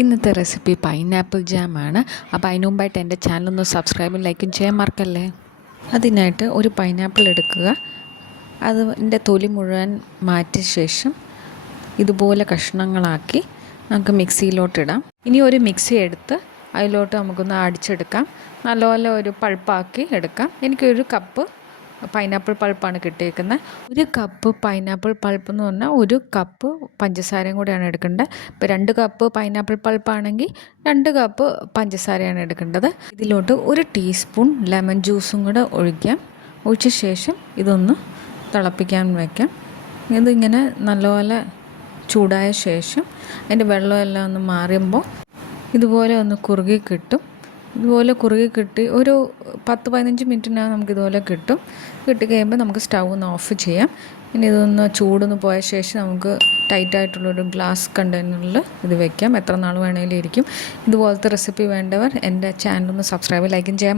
ഇന്നത്തെ recipe pineapple ജാമാണ്. അപ്പോൾ അതിന് മുമ്പായിട്ട് എൻ്റെ ചാനലൊന്ന് സബ്സ്ക്രൈബും ലൈക്കും ചെയ്യാൻ മറക്കല്ലേ. അതിനായിട്ട് ഒരു പൈനാപ്പിൾ എടുക്കുക. അതിൻ്റെ തൊലി മുഴുവൻ മാറ്റിയ ശേഷം ഇതുപോലെ കഷ്ണങ്ങളാക്കി നമുക്ക് മിക്സിയിലോട്ടിടാം. ഇനി ഒരു മിക്സി എടുത്ത് അതിലോട്ട് നമുക്കൊന്ന് അടിച്ചെടുക്കാം. നല്ലപോലെ ഒരു പൾപ്പാക്കി എടുക്കാം. എനിക്കൊരു കപ്പ് പൈനാപ്പിൾ പൾപ്പാണ് കിട്ടിയേക്കുന്നത്. ഒരു കപ്പ് പൈനാപ്പിൾ പൾപ്പ് എന്ന് പറഞ്ഞാൽ ഒരു കപ്പ് പഞ്ചസാരയും കൂടെയാണ് എടുക്കേണ്ടത്. ഇപ്പോൾ 2 കപ്പ് പൈനാപ്പിൾ പൾപ്പാണെങ്കിൽ 2 കപ്പ് പഞ്ചസാരയാണ് എടുക്കേണ്ടത്. ഇതിലോട്ട് 1 ടീസ്പൂൺ ലെമൺ ജ്യൂസും കൂടെ ഒഴിക്കാം. ഒഴിച്ച ശേഷം ഇതൊന്ന് തിളപ്പിക്കാൻ വയ്ക്കാം. ഇതിങ്ങനെ നല്ലപോലെ ചൂടായ ശേഷം അതിൻ്റെ വെള്ളമെല്ലാം ഒന്ന് മാറുമ്പോൾ ഇതുപോലെ ഒന്ന് കുറുകി കിട്ടും. ഇതുപോലെ കുറുകി കിട്ടി ഒരു 10-15 മിനിറ്റിനകം നമുക്കിതുപോലെ കിട്ടിക്കഴിയുമ്പോൾ നമുക്ക് സ്റ്റൗ ഒന്ന് ഓഫ് ചെയ്യാം. ഇനി ഇതൊന്ന് ചൂടൊന്ന് പോയ ശേഷം നമുക്ക് ടൈറ്റായിട്ടുള്ളൊരു ഗ്ലാസ് കണ്ടെയ്നറിൽ ഇത് വെക്കാം. എത്ര നാൾ വേണമെങ്കിലും ഇരിക്കും. ഇതുപോലത്തെ റെസിപ്പി വേണ്ടവർ എൻ്റെ ചാനലൊന്ന് സബ്സ്ക്രൈബ് ലൈക്കും ചെയ്യാം.